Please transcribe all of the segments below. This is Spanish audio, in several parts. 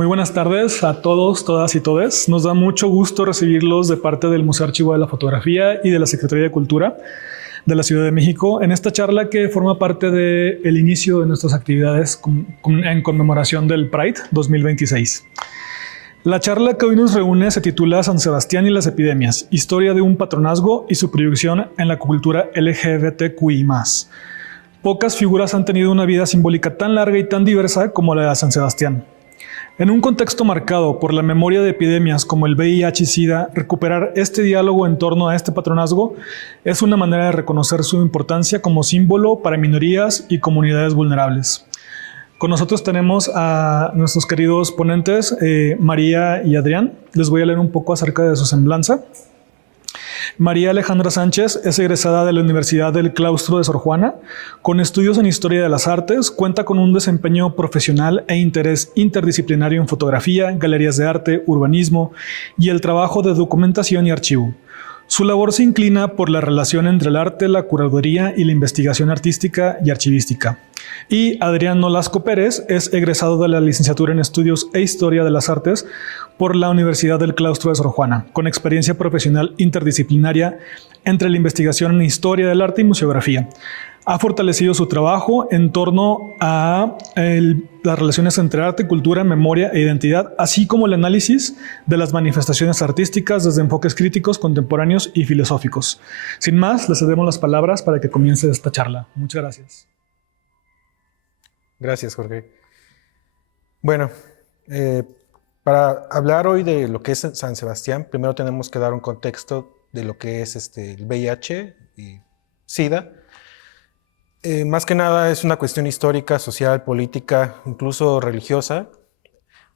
Muy buenas tardes a todos, todas y todes. Nos da mucho gusto recibirlos de parte del Museo Archivo de la Fotografía y de la Secretaría de Cultura de la Ciudad de México en esta charla que forma parte del inicio de nuestras actividades en conmemoración del Pride 2026. La charla que hoy nos reúne se titula San Sebastián y las epidemias, historia de un patronazgo y su proyección en la cultura LGBTQI+. Pocas figuras han tenido una vida simbólica tan larga y tan diversa como la de San Sebastián. En un contexto marcado por la memoria de epidemias como el VIH y SIDA, recuperar este diálogo en torno a este patronazgo es una manera de reconocer su importancia como símbolo para minorías y comunidades vulnerables. Con nosotros tenemos a nuestros queridos ponentes, María y Adrián. Les voy a leer un poco acerca de su semblanza. María Alejandra Sánchez es egresada de la Universidad del Claustro de Sor Juana, con estudios en Historia de las Artes, cuenta con un desempeño profesional e interés interdisciplinario en fotografía, galerías de arte, urbanismo y el trabajo de documentación y archivo. Su labor se inclina por la relación entre el arte, la curaduría y la investigación artística y archivística. Y Adrián Nolasco Pérez es egresado de la licenciatura en Estudios e Historia de las Artes por la Universidad del Claustro de Sor Juana, con experiencia profesional interdisciplinaria entre la investigación en Historia del Arte y Museografía. Ha fortalecido su trabajo en torno a las relaciones entre arte, cultura, memoria e identidad, así como el análisis de las manifestaciones artísticas desde enfoques críticos, contemporáneos y filosóficos. Sin más, le cedemos las palabras para que comience esta charla. Muchas gracias. Gracias, Jorge. Bueno, para hablar hoy de lo que es San Sebastián, primero tenemos que dar un contexto de lo que es el VIH y SIDA. Más que nada es una cuestión histórica, social, política, incluso religiosa,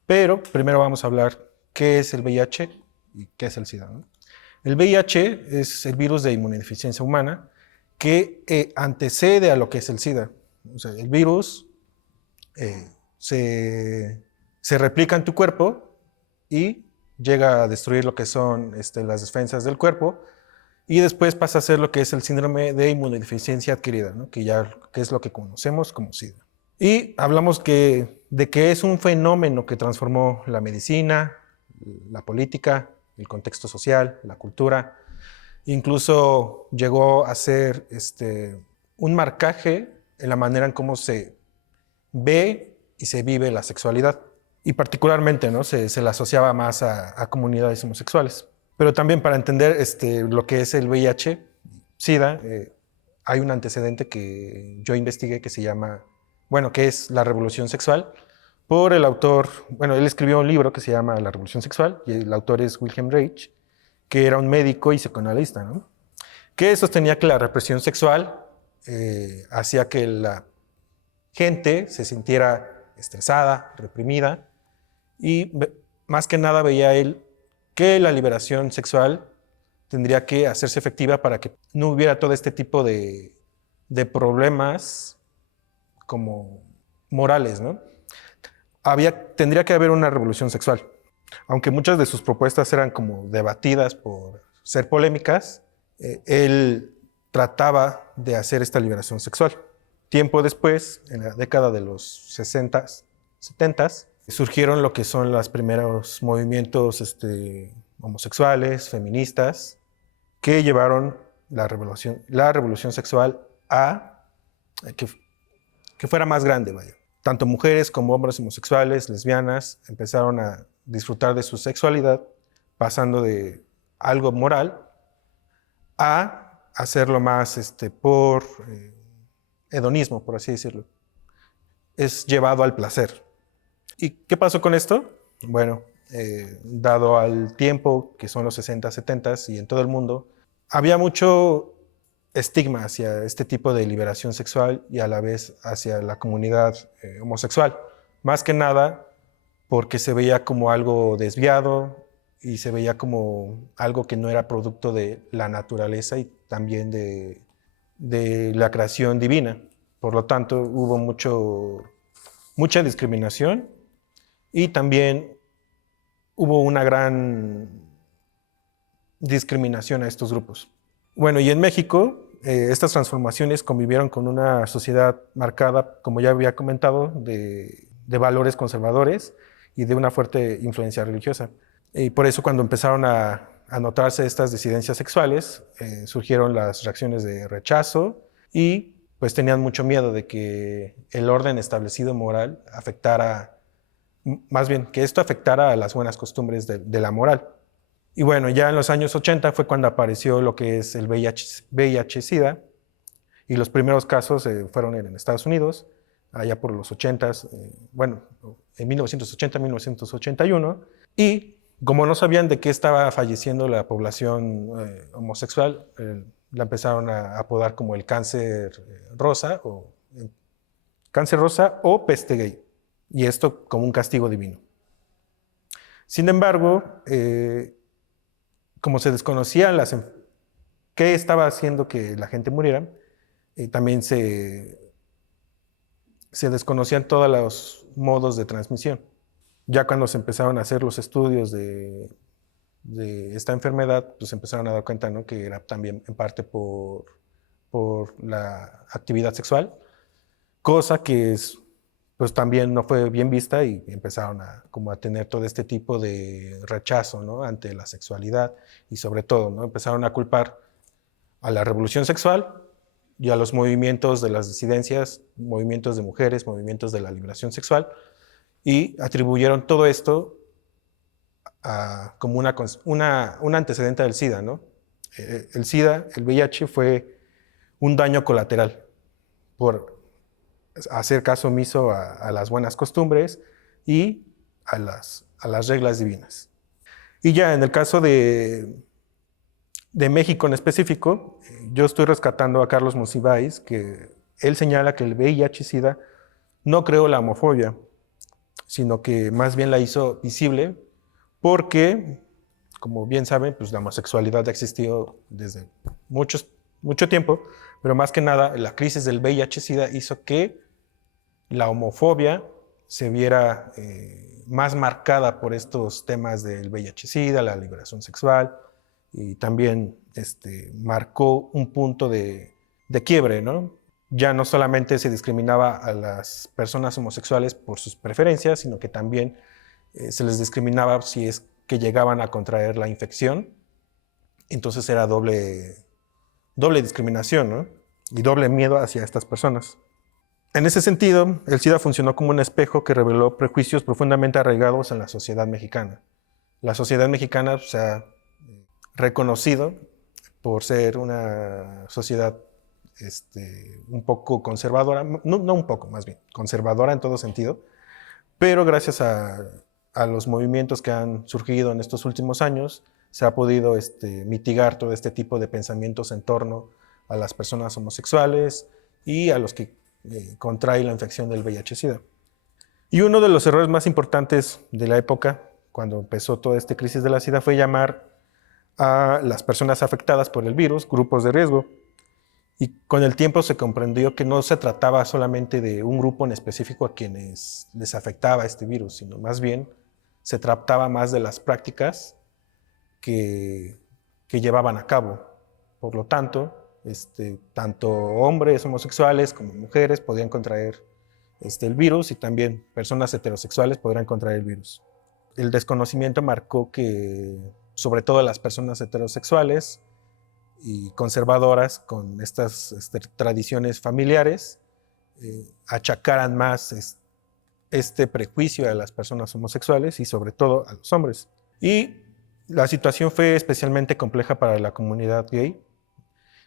pero primero vamos a hablar qué es el VIH y qué es el SIDA, ¿no? El VIH es el virus de inmunodeficiencia humana que antecede a lo que es el SIDA. O sea, el virus se replica en tu cuerpo y llega a destruir lo que son las defensas del cuerpo, y después pasa a ser lo que es el síndrome de inmunodeficiencia adquirida, ¿no? que es lo que conocemos como SIDA. Y hablamos de que es un fenómeno que transformó la medicina, la política, el contexto social, la cultura. Incluso llegó a ser un marcaje en la manera en cómo se ve y se vive la sexualidad. Y particularmente, ¿no? se la asociaba más a comunidades homosexuales. Pero también para entender lo que es el VIH, SIDA, hay un antecedente que yo investigué que se llama, que es La Revolución Sexual, por el autor, él escribió un libro que se llama La Revolución Sexual, y el autor es Wilhelm Reich, que era un médico y psicoanalista, ¿no? Que sostenía que la represión sexual hacía que la gente se sintiera estresada, reprimida, y más que nada veía él que la liberación sexual tendría que hacerse efectiva para que no hubiera todo este tipo de problemas como morales, ¿no? Tendría que haber una revolución sexual. Aunque muchas de sus propuestas eran como debatidas por ser polémicas, él trataba de hacer esta liberación sexual. Tiempo después, en la década de los 60s, 70s, surgieron lo que son los primeros movimientos homosexuales, feministas, que llevaron la revolución sexual a que fuera más grande, vaya. Tanto mujeres como hombres homosexuales, lesbianas, empezaron a disfrutar de su sexualidad, pasando de algo moral a hacerlo más por hedonismo, por así decirlo. Es llevado al placer. ¿Y qué pasó con esto? Bueno, dado al tiempo, que son los 60, 70 y en todo el mundo, había mucho estigma hacia este tipo de liberación sexual y a la vez hacia la comunidad homosexual. Más que nada porque se veía como algo desviado y se veía como algo que no era producto de la naturaleza y también de la creación divina. Por lo tanto, hubo mucha discriminación y también hubo una gran discriminación a estos grupos. Bueno, y en México, estas transformaciones convivieron con una sociedad marcada, como ya había comentado, de valores conservadores y de una fuerte influencia religiosa. Y por eso cuando empezaron a notarse estas disidencias sexuales, surgieron las reacciones de rechazo y pues tenían mucho miedo de que el orden establecido moral afectara, más bien que esto afectara a las buenas costumbres de la moral. Y bueno, ya en los años 80 fue cuando apareció lo que es el VIH-Sida, y los primeros casos fueron en Estados Unidos, allá por los 80s, bueno, en 1980, 1981, y como no sabían de qué estaba falleciendo la población homosexual, la empezaron a apodar como el cáncer rosa o peste gay, y esto como un castigo divino. Sin embargo, como se desconocían qué estaba haciendo que la gente muriera, también se desconocían todos los modos de transmisión. Ya cuando se empezaron a hacer los estudios de esta enfermedad, pues se empezaron a dar cuenta, ¿no?, que era también en parte por la actividad sexual, cosa que pues también no fue bien vista, y empezaron como a tener todo este tipo de rechazo, ¿no?, ante la sexualidad, y sobre todo, ¿no?, empezaron a culpar a la revolución sexual y a los movimientos de las disidencias, movimientos de mujeres, movimientos de la liberación sexual, y atribuyeron todo esto como un antecedente del SIDA, ¿no? El SIDA, el VIH, fue un daño colateral por hacer caso omiso a las buenas costumbres y a las reglas divinas. Y ya en el caso de México en específico, yo estoy rescatando a Carlos Monsiváis, que él señala que el VIH-Sida no creó la homofobia, sino que más bien la hizo visible porque, como bien saben, pues la homosexualidad ha existido desde mucho tiempo, pero más que nada la crisis del VIH-Sida hizo que la homofobia se viera más marcada por estos temas del VIH-Sida, la liberación sexual, y también marcó un punto de quiebre, ¿no? Ya no solamente se discriminaba a las personas homosexuales por sus preferencias, sino que también se les discriminaba si es que llegaban a contraer la infección. Entonces era doble discriminación, ¿no?, y doble miedo hacia estas personas. En ese sentido, el SIDA funcionó como un espejo que reveló prejuicios profundamente arraigados en la sociedad mexicana. La sociedad mexicana se ha reconocido por ser una sociedad un poco conservadora, no un poco, más bien, conservadora en todo sentido, pero gracias a los movimientos que han surgido en estos últimos años, se ha podido mitigar todo este tipo de pensamientos en torno a las personas homosexuales y a los que contraen la infección del VIH-Sida. Y uno de los errores más importantes de la época, cuando empezó toda esta crisis de la SIDA, fue llamar a las personas afectadas por el virus grupos de riesgo. Y con el tiempo se comprendió que no se trataba solamente de un grupo en específico a quienes les afectaba este virus, sino más bien se trataba más de las prácticas que llevaban a cabo. Por lo tanto, tanto hombres homosexuales como mujeres podían contraer el virus, y también personas heterosexuales podrían contraer el virus. El desconocimiento marcó que, sobre todo las personas heterosexuales y conservadoras con estas tradiciones familiares, achacaran más este prejuicio a las personas homosexuales y sobre todo a los hombres. Y la situación fue especialmente compleja para la comunidad gay,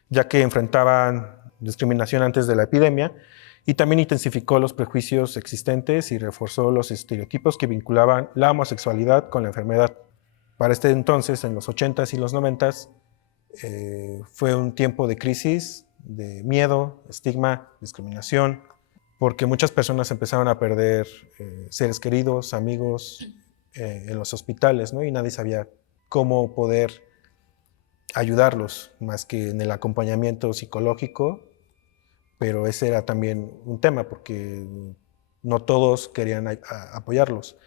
ya que enfrentaban discriminación antes de la epidemia, y también intensificó los prejuicios existentes y reforzó los estereotipos que vinculaban la homosexualidad con la enfermedad. Para este entonces, en los 80s y los 90s, fue un tiempo de crisis, de miedo, estigma, discriminación, porque muchas personas empezaron a perder seres queridos, amigos en los hospitales, ¿no? Y nadie sabía cómo poder ayudarlos, más que en el acompañamiento psicológico, pero ese era también un tema, porque no todos querían apoyarlos,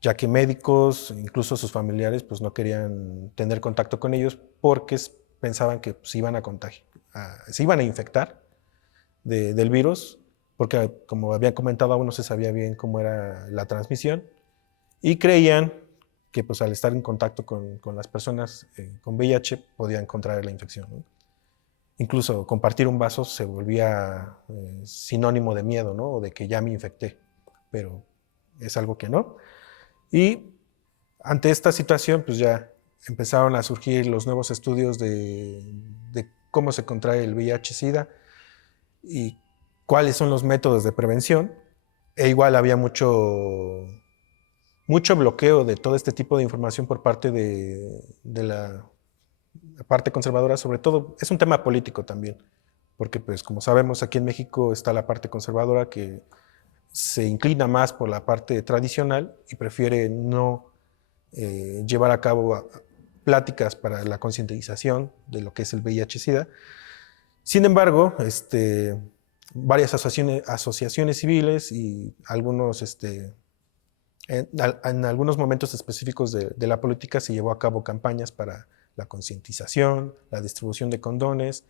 ya que médicos, incluso sus familiares, pues no querían tener contacto con ellos porque pensaban que se iban a infectar del virus, porque como habían comentado, aún no se sabía bien cómo era la transmisión, y creían que pues, al estar en contacto con las personas con VIH podían contraer la infección, ¿no? Incluso compartir un vaso se volvía sinónimo de miedo, ¿no? O de que ya me infecté, pero es algo que no. Y ante esta situación, pues ya empezaron a surgir los nuevos estudios de cómo se contrae el VIH-Sida y cuáles son los métodos de prevención. E igual había mucho bloqueo de todo este tipo de información por parte de la parte conservadora. Sobre todo, es un tema político también, porque pues como sabemos aquí en México está la parte conservadora que se inclina más por la parte tradicional y prefiere no llevar a cabo pláticas para la concientización de lo que es el VIH-Sida. Sin embargo, varias asociaciones civiles y algunos, en algunos momentos específicos de la política se llevó a cabo campañas para la concientización, la distribución de condones,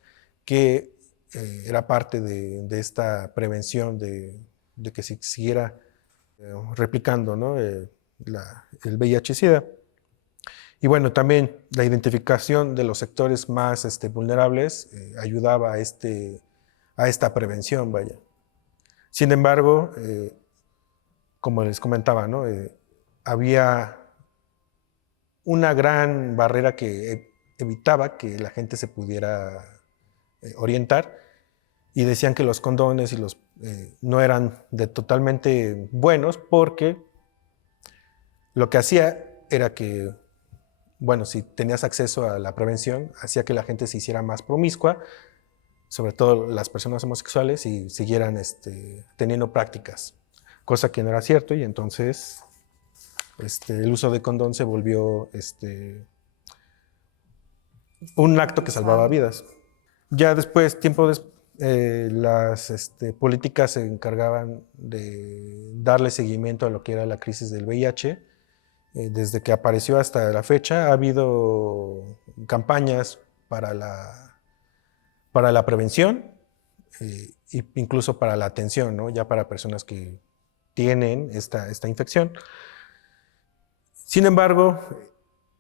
que era parte de esta prevención de que se siguiera replicando, ¿no? El VIH-Sida. Y bueno, también la identificación de los sectores más vulnerables ayudaba a esta prevención, vaya. Sin embargo, como les comentaba, ¿no? Había una gran barrera que evitaba que la gente se pudiera orientar, y decían que los condones y no eran totalmente buenos porque lo que hacía era que, bueno, si tenías acceso a la prevención, hacía que la gente se hiciera más promiscua, sobre todo las personas homosexuales, y siguieran teniendo prácticas, cosa que no era cierto, y entonces el uso de condón se volvió un acto que salvaba vidas. Ya después, tiempo después, las políticas se encargaban de darle seguimiento a lo que era la crisis del VIH. Desde que apareció hasta la fecha ha habido campañas para la prevención e incluso para la atención, ¿no? Ya para personas que tienen esta infección. Sin embargo,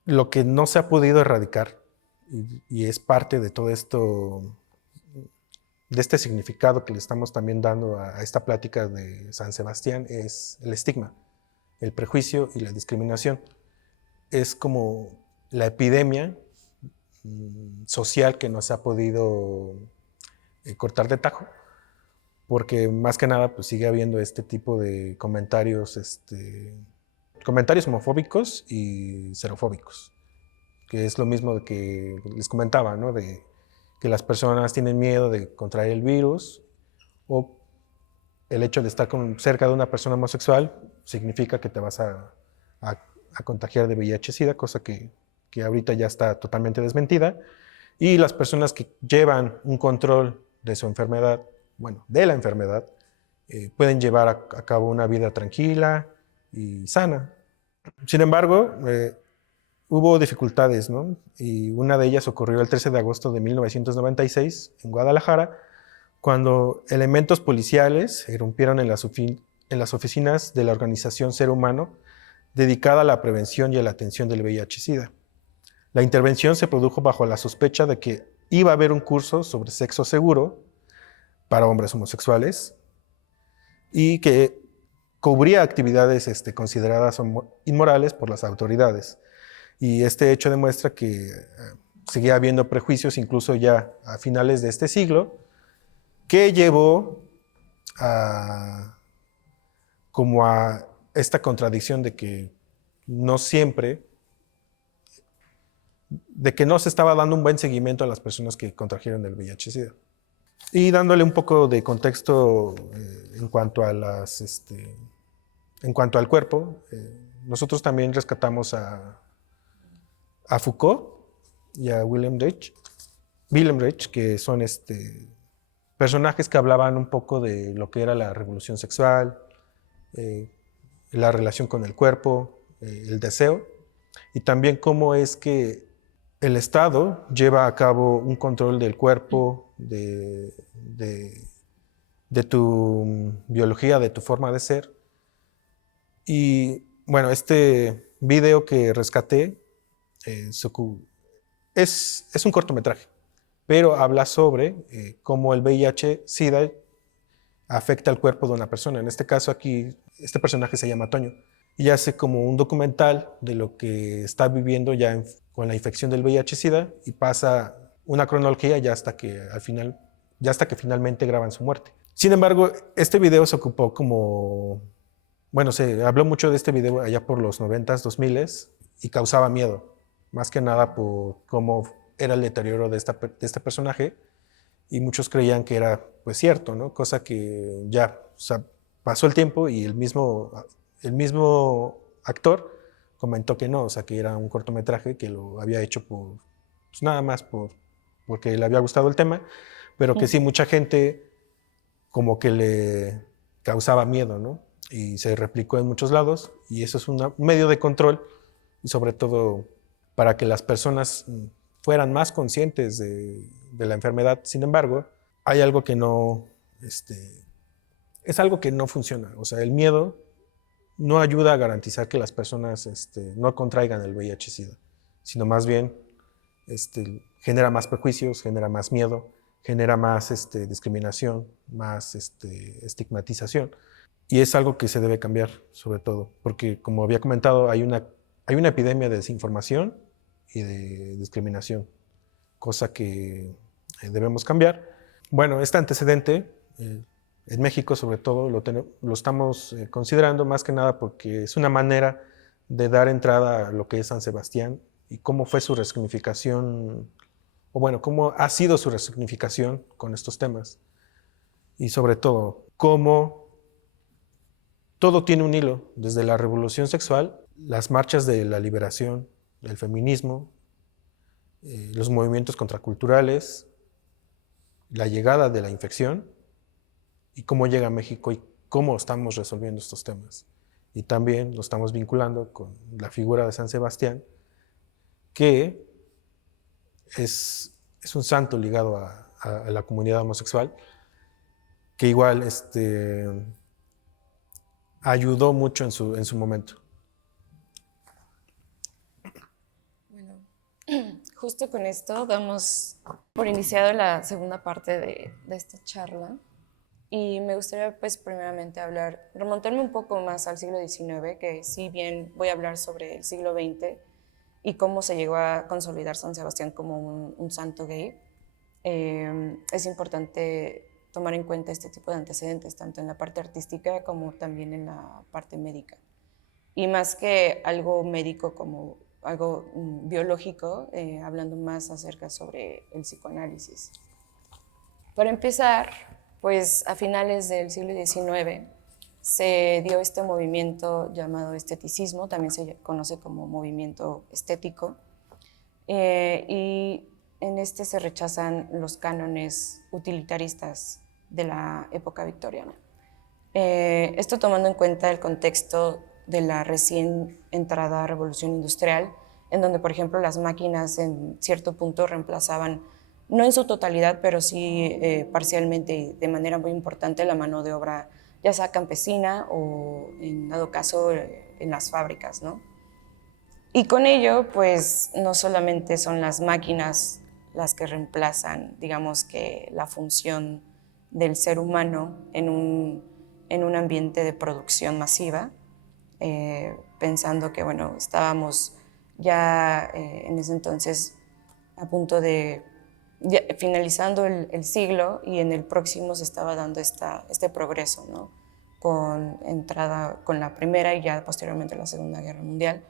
lo que no se ha podido erradicar, y es parte de todo esto, de este significado que le estamos también dando a esta plática de San Sebastián, es el estigma, el prejuicio y la discriminación. Es como la epidemia social que no se ha podido cortar de tajo, porque más que nada pues sigue habiendo este tipo de comentarios, comentarios homofóbicos y xenofóbicos, que es lo mismo que les comentaba, ¿no? De que las personas tienen miedo de contraer el virus, o el hecho de estar cerca de una persona homosexual significa que te vas a contagiar de VIH-Sida, cosa que ahorita ya está totalmente desmentida. Y las personas que llevan un control de su enfermedad, bueno, de la enfermedad, pueden llevar a cabo una vida tranquila y sana. Sin embargo, hubo dificultades, ¿no? Y una de ellas ocurrió el 13 de agosto de 1996 en Guadalajara, cuando elementos policiales irrumpieron en las oficinas de la organización Ser Humano, dedicada a la prevención y a la atención del VIH-Sida. La intervención se produjo bajo la sospecha de que iba a haber un curso sobre sexo seguro para hombres homosexuales y que cubría actividades consideradas inmorales por las autoridades. Y este hecho demuestra que seguía habiendo prejuicios incluso ya a finales de este siglo, que llevó como a esta contradicción de que no siempre, de que no se estaba dando un buen seguimiento a las personas que contrajeron el VIH-Sida. Y dándole un poco de contexto en cuanto a en cuanto al cuerpo, nosotros también rescatamos a Foucault y a William Reich, que son personajes que hablaban un poco de lo que era la revolución sexual, la relación con el cuerpo, el deseo, y también cómo es que el Estado lleva a cabo un control del cuerpo, de tu biología, de tu forma de ser, y Bueno, este video que rescaté es un cortometraje, pero habla sobre cómo el VIH-Sida afecta al cuerpo de una persona. En este caso aquí, este personaje se llama Toño y hace como un documental de lo que está viviendo ya con la infección del VIH-Sida y pasa una cronología ya hasta que al final, ya hasta que finalmente graban su muerte. Sin embargo, este video se ocupó como, bueno, se habló mucho de este video allá por los 90s, 2000s y causaba miedo, más que nada por cómo era el deterioro de este personaje y muchos creían que era pues cierto, ¿no? Cosa que ya, o sea, pasó el tiempo y el mismo actor comentó que no, o sea, que era un cortometraje que lo había hecho pues nada más porque le había gustado el tema, pero que sí mucha gente como que le causaba miedo, ¿no? Y se replicó en muchos lados y eso es un medio de control y sobre todo para que las personas fueran más conscientes de la enfermedad. Sin embargo, hay algo que no, es algo que no funciona. O sea, el miedo no ayuda a garantizar que las personas no contraigan el VIH-Sida, sino más bien genera más prejuicios, genera más miedo, genera más discriminación, más estigmatización. Y es algo que se debe cambiar, sobre todo, porque como había comentado, hay una epidemia de desinformación y de discriminación, cosa que debemos cambiar. Bueno, este antecedente, en México sobre todo, lo estamos considerando más que nada porque es una manera de dar entrada a lo que es San Sebastián y cómo fue su resignificación, o bueno, cómo ha sido su resignificación con estos temas. Y sobre todo, cómo todo tiene un hilo, desde la revolución sexual, las marchas de la liberación, el feminismo, los movimientos contraculturales, la llegada de la infección y cómo llega a México y cómo estamos resolviendo estos temas. Y también lo estamos vinculando con la figura de San Sebastián, que es un santo ligado a la comunidad homosexual, que igual ayudó mucho en su momento. Bueno, justo con esto damos por iniciado la segunda parte de esta charla y me gustaría pues primeramente remontarme un poco más al siglo XIX, que si bien voy a hablar sobre el siglo XX y cómo se llegó a consolidar San Sebastián como un santo gay, es importante tomar en cuenta este tipo de antecedentes, tanto en la parte artística como también en la parte médica. Y más que algo médico como algo biológico, hablando más acerca sobre el psicoanálisis. Para empezar, pues a finales del siglo XIX se dio este movimiento llamado esteticismo, también se conoce como movimiento estético, y en este se rechazan los cánones utilitaristas de la época victoriana. Esto tomando en cuenta el contexto de la recién entrada revolución industrial, en donde, por ejemplo, las máquinas en cierto punto reemplazaban, no en su totalidad, pero sí parcialmente y de manera muy importante, la mano de obra, ya sea campesina o, en dado caso, en las fábricas, ¿no? Y con ello, pues, no solamente son las máquinas las que reemplazan, digamos que la función del ser humano en un ambiente de producción masiva, pensando que, bueno, estábamos ya en ese entonces a punto de finalizando el siglo y en el próximo se estaba dando este progreso, ¿no? Con la Primera y ya posteriormente la Segunda Guerra Mundial,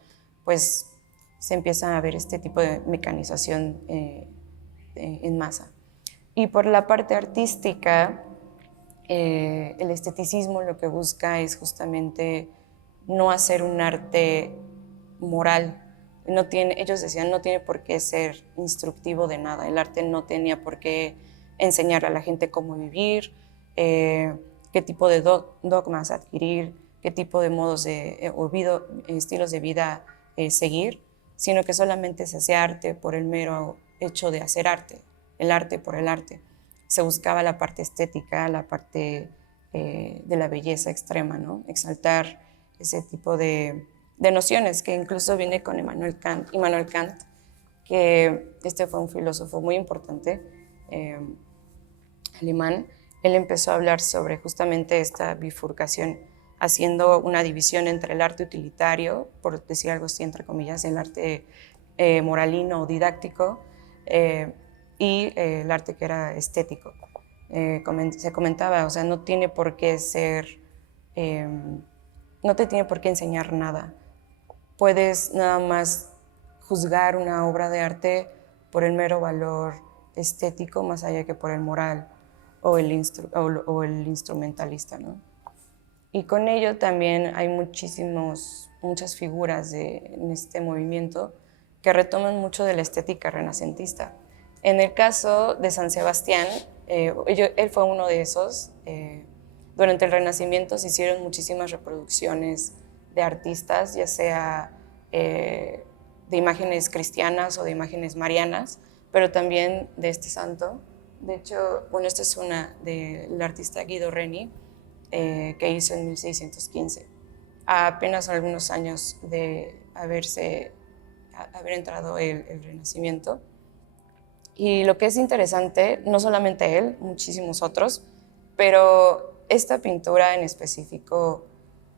pues se empieza a ver este tipo de mecanización en masa. Y por la parte artística, el esteticismo lo que busca es justamente no hacer un arte moral. Ellos decían, no tiene por qué ser instructivo de nada. El arte no tenía por qué enseñar a la gente cómo vivir, qué tipo de dogmas adquirir, qué tipo de modos estilos de vida seguir, sino que solamente se hacía arte por el mero hecho de hacer arte, el arte por el arte. Se buscaba la parte estética, la parte de la belleza extrema, ¿no? Exaltar ese tipo de de nociones, que incluso viene con Immanuel Kant, que este fue un filósofo muy importante, alemán. Él empezó a hablar sobre justamente esta bifurcación, haciendo una división entre el arte utilitario, por decir algo así, entre comillas, el arte moralino o didáctico, y el arte que era estético. Se comentaba, o sea, no tiene por qué ser, no te tiene por qué enseñar nada. Puedes nada más juzgar una obra de arte por el mero valor estético, más allá que por el moral o el instrumentalista, ¿no? Y con ello también hay muchas figuras en este movimiento que retoman mucho de la estética renacentista. En el caso de San Sebastián, él fue uno de esos. Durante el Renacimiento se hicieron muchísimas reproducciones de artistas, ya sea de imágenes cristianas o de imágenes marianas, pero también de este santo. De hecho, bueno, esta es una del artista Guido Reni, que hizo en 1615, a apenas algunos años de haber entrado el Renacimiento. Y lo que es interesante, no solamente él, muchísimos otros, pero esta pintura en específico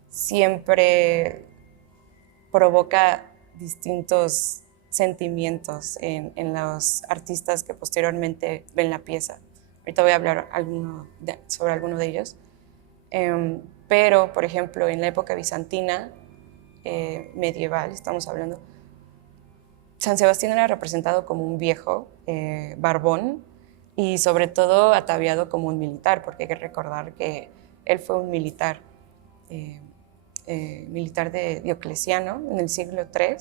siempre provoca distintos sentimientos en los artistas que posteriormente ven la pieza. Ahorita voy a hablar sobre alguno de ellos. Pero, por ejemplo, en la época bizantina, medieval, estamos hablando, San Sebastián era representado como un viejo barbón y sobre todo ataviado como un militar, porque hay que recordar que él fue un militar de Diocleciano en el siglo III,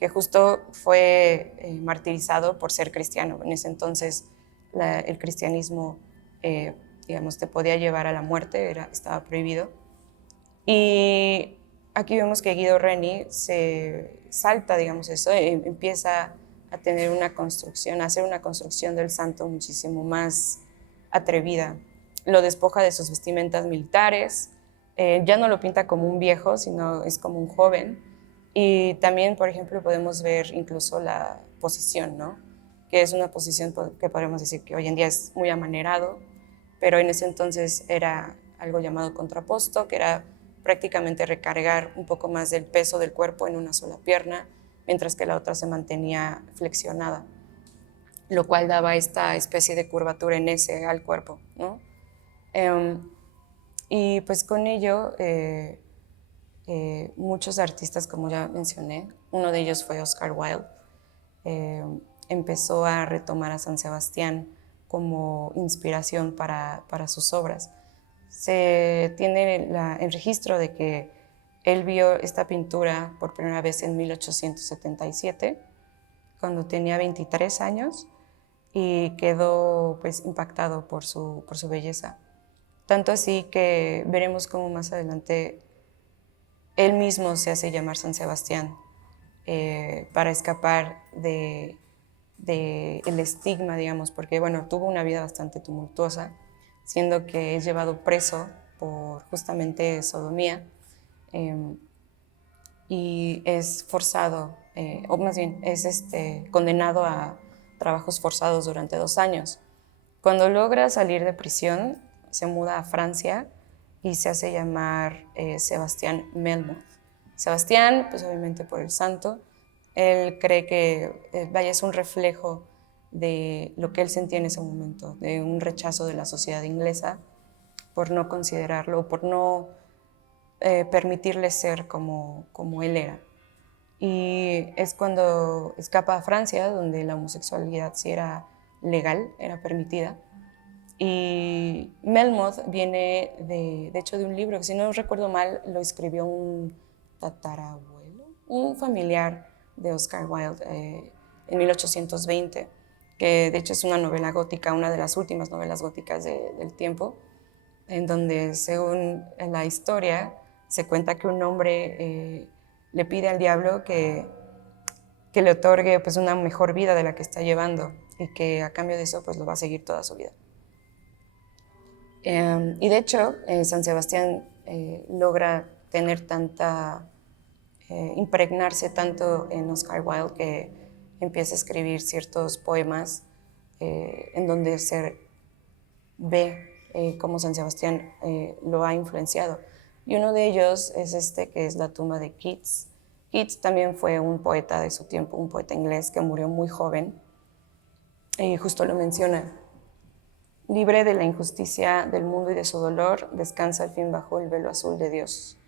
que justo fue martirizado por ser cristiano. En ese entonces el cristianismo, digamos, te podía llevar a la muerte, estaba prohibido. Y aquí vemos que Guido Reni se salta, digamos, eso, empieza a tener una construcción, a hacer una construcción del santo muchísimo más atrevida. Lo despoja de sus vestimentas militares, ya no lo pinta como un viejo, sino es como un joven. Y también, por ejemplo, podemos ver incluso la posición, ¿no? Que es una posición que podemos decir que hoy en día es muy amanerado, pero en ese entonces era algo llamado contraposto, que era prácticamente recargar un poco más del peso del cuerpo en una sola pierna, mientras que la otra se mantenía flexionada, lo cual daba esta especie de curvatura en ese al cuerpo, ¿no? Y pues con ello, muchos artistas, como ya mencioné, uno de ellos fue Oscar Wilde, empezó a retomar a San Sebastián como inspiración para sus obras. Se tiene el registro de que él vio esta pintura por primera vez en 1877, cuando tenía 23 años, y quedó pues impactado por su belleza. Tanto así que veremos cómo más adelante él mismo se hace llamar San Sebastián para escapar del estigma, digamos, porque bueno, tuvo una vida bastante tumultuosa, siendo que es llevado preso por justamente sodomía y es forzado, o más bien es condenado a trabajos forzados durante 2 años. Cuando logra salir de prisión, se muda a Francia y se hace llamar Sebastián Melmoth. Sebastián, pues obviamente por el santo, él cree que es un reflejo de lo que él sentía en ese momento, de un rechazo de la sociedad inglesa por no considerarlo, por no permitirle ser como él era. Y es cuando escapa a Francia, donde la homosexualidad sí era legal, era permitida. Y Melmoth viene de hecho de un libro que, si no recuerdo mal, lo escribió un tatarabuelo, un familiar de Oscar Wilde en 1820, que de hecho es una novela gótica, una de las últimas novelas góticas del tiempo, en donde, según la historia, se cuenta que un hombre le pide al diablo que le otorgue pues una mejor vida de la que está llevando y que a cambio de eso pues lo va a seguir toda su vida. Y de hecho, San Sebastián logra tener tanta impregnarse tanto en Oscar Wilde que empieza a escribir ciertos poemas en donde se ve cómo San Sebastián lo ha influenciado. Y uno de ellos es este, que es La tumba de Keats. Keats también fue un poeta de su tiempo, un poeta inglés que murió muy joven. Y justo lo menciona. Libre de la injusticia del mundo y de su dolor, descansa al fin bajo el velo azul de Dios.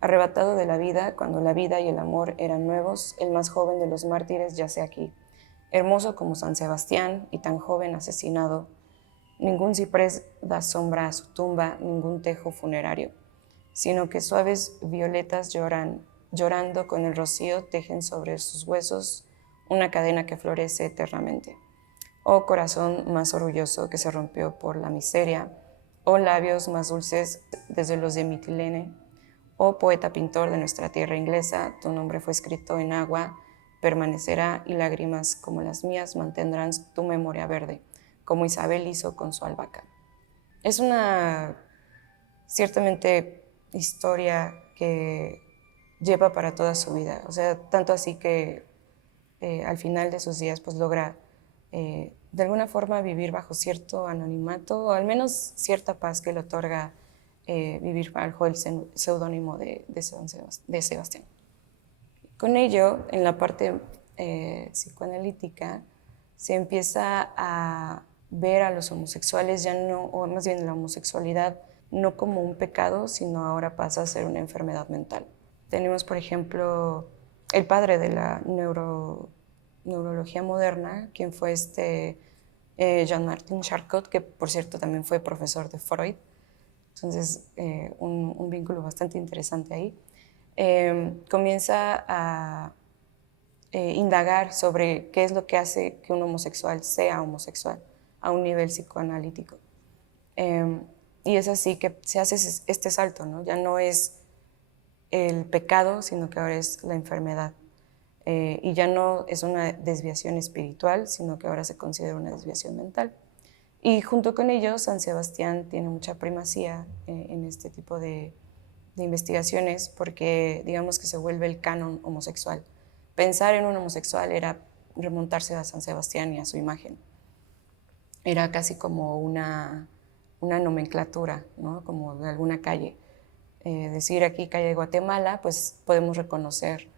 Arrebatado de la vida, cuando la vida y el amor eran nuevos, el más joven de los mártires yace aquí. Hermoso como San Sebastián y tan joven asesinado. Ningún ciprés da sombra a su tumba, ningún tejo funerario, sino que suaves violetas llorando con el rocío, tejen sobre sus huesos una cadena que florece eternamente. Oh corazón más orgulloso que se rompió por la miseria, oh labios más dulces desde los de Mitilene, oh poeta pintor de nuestra tierra inglesa, tu nombre fue escrito en agua, permanecerá y lágrimas como las mías mantendrán tu memoria verde, como Isabel hizo con su albahaca. Es una ciertamente historia que lleva para toda su vida, o sea, tanto así que al final de sus días pues logra de alguna forma vivir bajo cierto anonimato o al menos cierta paz que le otorga vivir bajo el seudónimo de Sebastián. Con ello, en la parte psicoanalítica, se empieza a ver a los homosexuales ya no, o más bien la homosexualidad, no como un pecado, sino ahora pasa a ser una enfermedad mental. Tenemos, por ejemplo, el padre de la neurología moderna, quien fue Jean-Martin Charcot, que por cierto también fue profesor de Freud. Entonces, un vínculo bastante interesante ahí. Comienza a indagar sobre qué es lo que hace que un homosexual sea homosexual a un nivel psicoanalítico. Y es así que se hace este salto, ¿no? Ya no es el pecado, sino que ahora es la enfermedad. Y ya no es una desviación espiritual, sino que ahora se considera una desviación mental. Y junto con ello, San Sebastián tiene mucha primacía en este tipo de investigaciones porque digamos que se vuelve el canon homosexual. Pensar en un homosexual era remontarse a San Sebastián y a su imagen. Era casi como una nomenclatura, ¿no? Como de alguna calle. Decir aquí calle de Guatemala, pues podemos reconocer,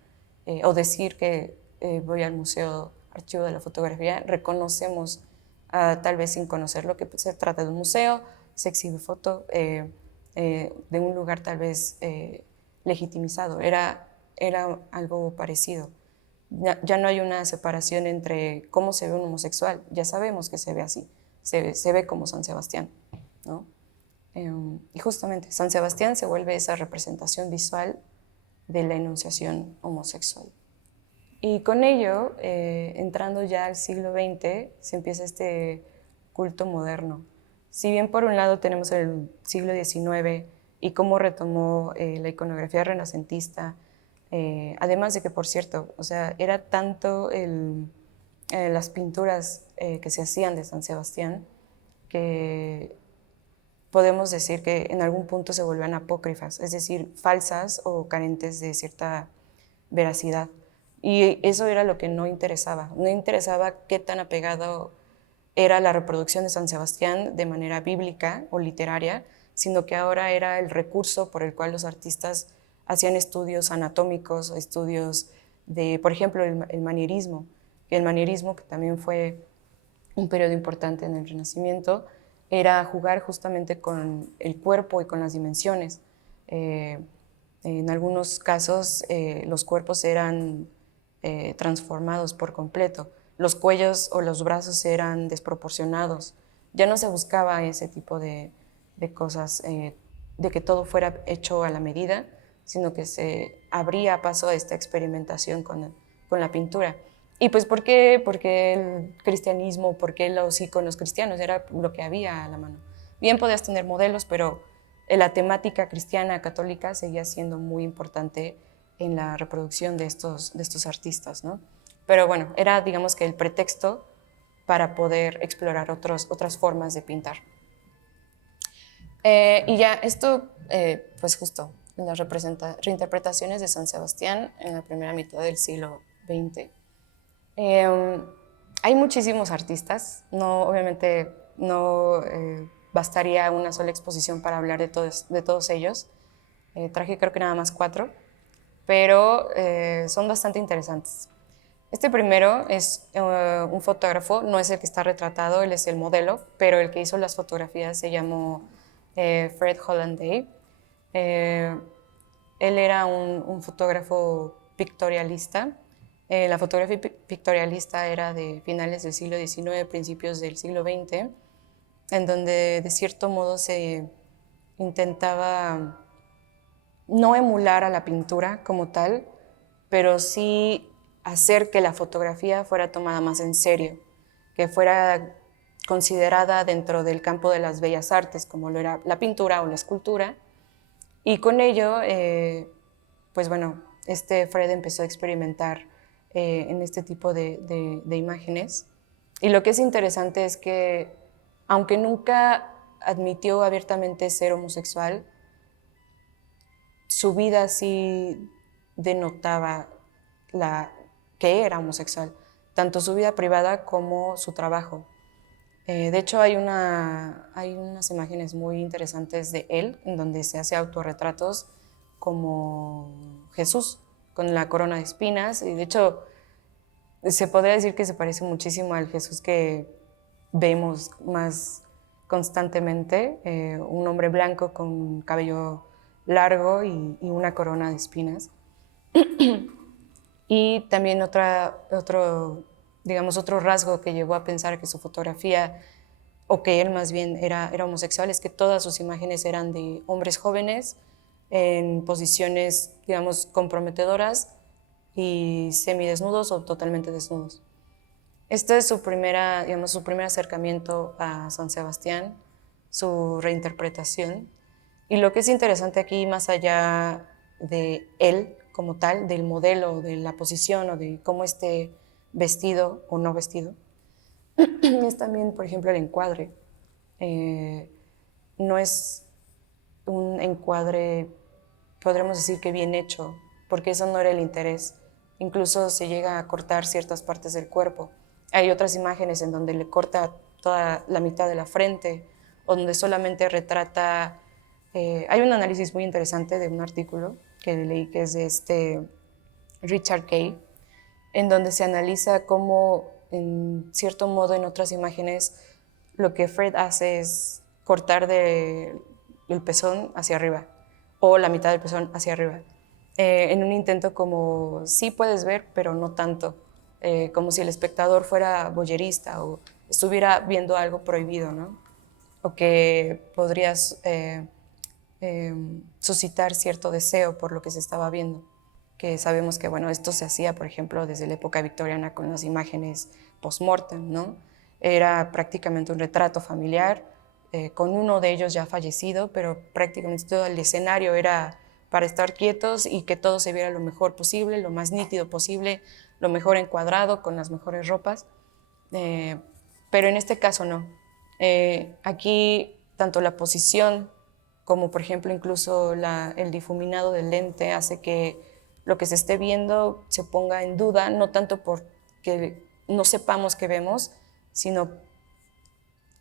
o decir que voy al Museo Archivo de la Fotografía, reconocemos, tal vez sin conocerlo, que se trata de un museo, se exhibe foto de un lugar tal vez legitimizado. Era algo parecido. Ya no hay una separación entre cómo se ve un homosexual, ya sabemos que se ve así, se ve como San Sebastián, ¿no? Y justamente San Sebastián se vuelve esa representación visual de la enunciación homosexual. Y con ello, entrando ya al siglo XX, se empieza este culto moderno. Si bien por un lado tenemos el siglo XIX y cómo retomó la iconografía renacentista, además de que, por cierto, o sea, era tanto las pinturas que se hacían de San Sebastián que podemos decir que en algún punto se volvían apócrifas, es decir, falsas o carentes de cierta veracidad. Y eso era lo que no interesaba. No interesaba qué tan apegado era la reproducción de San Sebastián de manera bíblica o literaria, sino que ahora era el recurso por el cual los artistas hacían estudios anatómicos, estudios de, por ejemplo, el manierismo. El manierismo, que también fue un periodo importante en el Renacimiento, era jugar justamente con el cuerpo y con las dimensiones. En algunos casos los cuerpos eran transformados por completo. Los cuellos o los brazos eran desproporcionados. Ya no se buscaba ese tipo de cosas, de que todo fuera hecho a la medida, sino que se abría paso a esta experimentación con la pintura. ¿Y pues por qué? Porque el cristianismo, porque los iconos cristianos, era lo que había a la mano. Bien podías tener modelos, pero la temática cristiana católica seguía siendo muy importante en la reproducción de estos artistas, ¿no? Pero bueno, era, digamos, que el pretexto para poder explorar otras formas de pintar. Y ya esto, pues justo, en las reinterpretaciones de San Sebastián en la primera mitad del siglo XX. Hay muchísimos artistas, obviamente no bastaría una sola exposición para hablar de todos ellos. Traje creo que nada más 4, pero son bastante interesantes. Este primero es un fotógrafo, no es el que está retratado, él es el modelo, pero el que hizo las fotografías se llamó Fred Hollanday. Él era un fotógrafo pictorialista. La fotografía pictorialista era de finales del siglo XIX, principios del siglo XX, en donde de cierto modo se intentaba no emular a la pintura como tal, pero sí hacer que la fotografía fuera tomada más en serio, que fuera considerada dentro del campo de las bellas artes, como lo era la pintura o la escultura. Y con ello, pues bueno, Fred empezó a experimentar en este tipo de imágenes. Y lo que es interesante es que, aunque nunca admitió abiertamente ser homosexual, su vida sí denotaba que era homosexual, tanto su vida privada como su trabajo. De hecho, hay unas imágenes muy interesantes de él, en donde se hace autorretratos como Jesús, con la corona de espinas, y de hecho se podría decir que se parece muchísimo al Jesús que vemos más constantemente, un hombre blanco con cabello largo y una corona de espinas. Y también otro rasgo que llevó a pensar que su fotografía, o que él más bien era homosexual, es que todas sus imágenes eran de hombres jóvenes en posiciones, digamos, comprometedoras y semidesnudos o totalmente desnudos. Este es su primer acercamiento a San Sebastián, su reinterpretación. Y lo que es interesante aquí, más allá de él como tal, del modelo, de la posición o de cómo esté vestido o no vestido, es también, por ejemplo, el encuadre. No es un encuadre, podremos decir que bien hecho, porque eso no era el interés. Incluso se llega a cortar ciertas partes del cuerpo. Hay otras imágenes en donde le corta toda la mitad de la frente, o donde solamente retrata. Hay un análisis muy interesante de un artículo que leí, que es de Richard Kay, en donde se analiza cómo, en cierto modo, en otras imágenes, lo que Fred hace es cortar el pezón hacia arriba, o la mitad del pezón hacia arriba, en un intento como sí puedes ver, pero no tanto, como si el espectador fuera voyerista o estuviera viendo algo prohibido, ¿no? O que podrías suscitar cierto deseo por lo que se estaba viendo, que sabemos que, bueno, esto se hacía, por ejemplo, desde la época victoriana con las imágenes post-mortem, ¿no? Era prácticamente un retrato familiar, con uno de ellos ya fallecido, pero prácticamente todo el escenario era para estar quietos y que todo se viera lo mejor posible, lo más nítido posible, lo mejor encuadrado, con las mejores ropas, pero en este caso no. Aquí tanto la posición como, por ejemplo, incluso el difuminado del lente hace que lo que se esté viendo se ponga en duda, no tanto porque no sepamos qué vemos, sino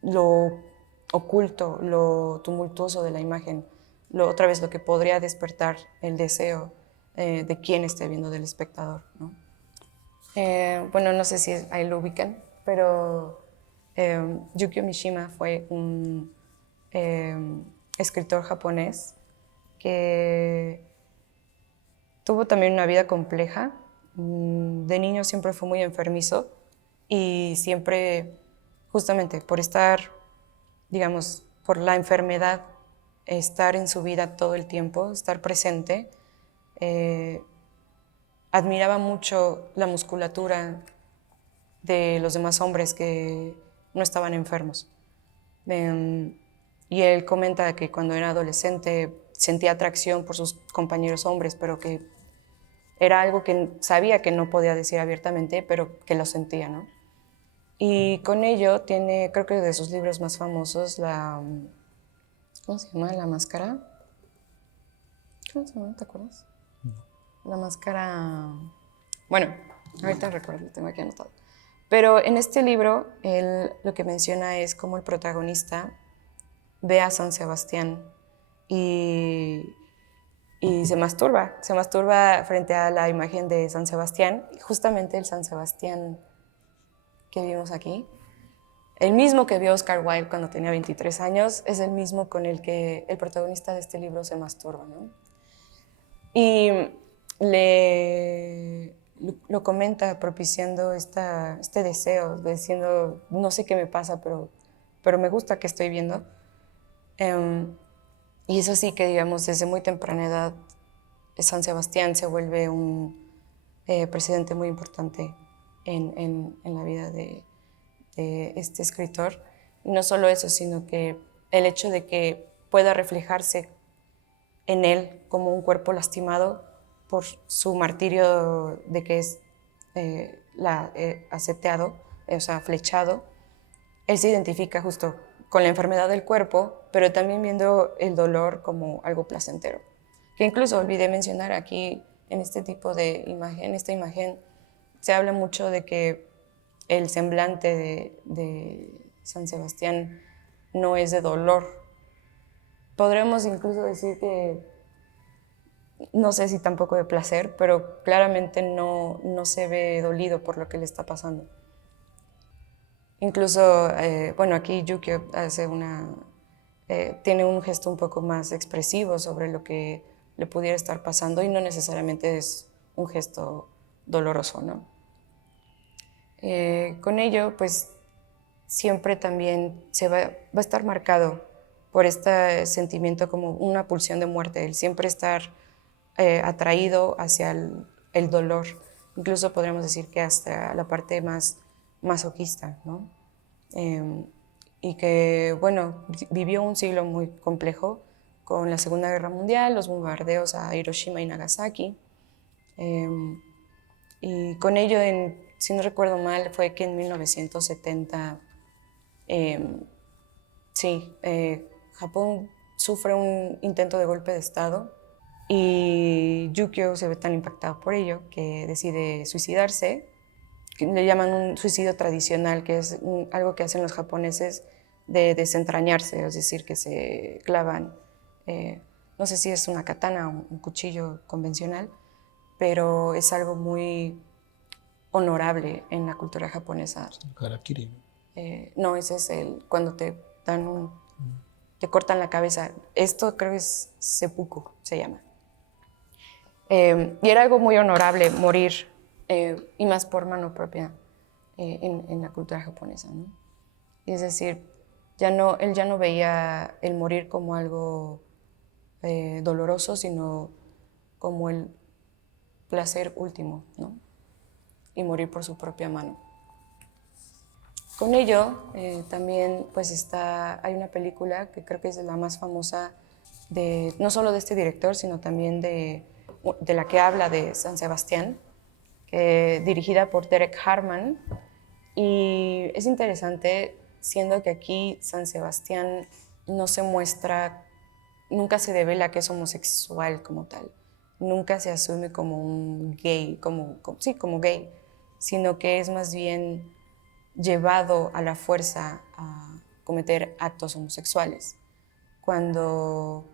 lo oculto, lo tumultuoso de la imagen, otra vez lo que podría despertar el deseo de quien esté viendo, del espectador, ¿no? Bueno, no sé si ahí lo ubican, pero Yukio Mishima fue un escritor japonés que tuvo también una vida compleja. De niño siempre fue muy enfermizo y siempre, justamente por estar, digamos, por la enfermedad, estar en su vida todo el tiempo, estar presente, admiraba mucho la musculatura de los demás hombres que no estaban enfermos. Y él comenta que cuando era adolescente sentía atracción por sus compañeros hombres, pero que era algo que sabía que no podía decir abiertamente, pero que lo sentía, ¿no? Y con ello tiene, creo que de sus libros más famosos, ¿cómo se llama? La máscara. ¿no te acuerdas? La máscara... Bueno, ahorita recuerdo, lo tengo aquí anotado. Pero en este libro, él lo que menciona es cómo el protagonista ve a San Sebastián y se masturba frente a la imagen de San Sebastián, justamente el San Sebastián que vimos aquí. El mismo que vio Oscar Wilde cuando tenía 23 años es el mismo con el que el protagonista de este libro se masturba, ¿no? Y lo comenta propiciando este deseo, diciendo, no sé qué me pasa, pero me gusta que estoy viendo. Y eso sí que, digamos, desde muy temprana edad, San Sebastián se vuelve un presidente muy importante en la vida de este escritor. Y no solo eso, sino que el hecho de que pueda reflejarse en él como un cuerpo lastimado por su martirio de que es aseteado, o sea, flechado, él se identifica justo con la enfermedad del cuerpo, pero también viendo el dolor como algo placentero. Que incluso olvidé mencionar aquí, en este tipo de imagen, esta imagen, se habla mucho de que el semblante de San Sebastián no es de dolor. Podremos incluso decir que, no sé si tampoco de placer, pero claramente no se ve dolido por lo que le está pasando. Incluso, bueno, aquí Yukio hace tiene un gesto un poco más expresivo sobre lo que le pudiera estar pasando y no necesariamente es un gesto doloroso, ¿no? Con ello, pues, siempre también va a estar marcado por este sentimiento como una pulsión de muerte, el siempre estar atraído hacia el dolor, incluso podríamos decir que hasta la parte más masoquista, ¿no? Y que, bueno, vivió un siglo muy complejo con la Segunda Guerra Mundial, los bombardeos a Hiroshima y Nagasaki. Y con ello, si no recuerdo mal, fue que en 1970, Japón sufre un intento de golpe de Estado y Yukio se ve tan impactado por ello que decide suicidarse, que le llaman un suicidio tradicional, que es algo que hacen los japoneses de desentrañarse, es decir, que se clavan, no sé si es una katana o un cuchillo convencional, pero es algo muy honorable en la cultura japonesa. Harakiri. No, ese es cuando te te cortan la cabeza. Esto creo que es seppuku, se llama. Y era algo muy honorable morir, y más por mano propia en la cultura japonesa, ¿no? Y es decir, él ya no veía el morir como algo doloroso, sino como el placer último, ¿no? Y morir por su propia mano. Con ello, también pues hay una película que creo que es la más famosa, no solo de este director, sino también de la que habla de San Sebastián, dirigida por Derek Harman. Y es interesante, siendo que aquí San Sebastián no se muestra, nunca se devela que es homosexual como tal, nunca se asume como un gay, como gay, sino que es más bien llevado a la fuerza a cometer actos homosexuales. Cuando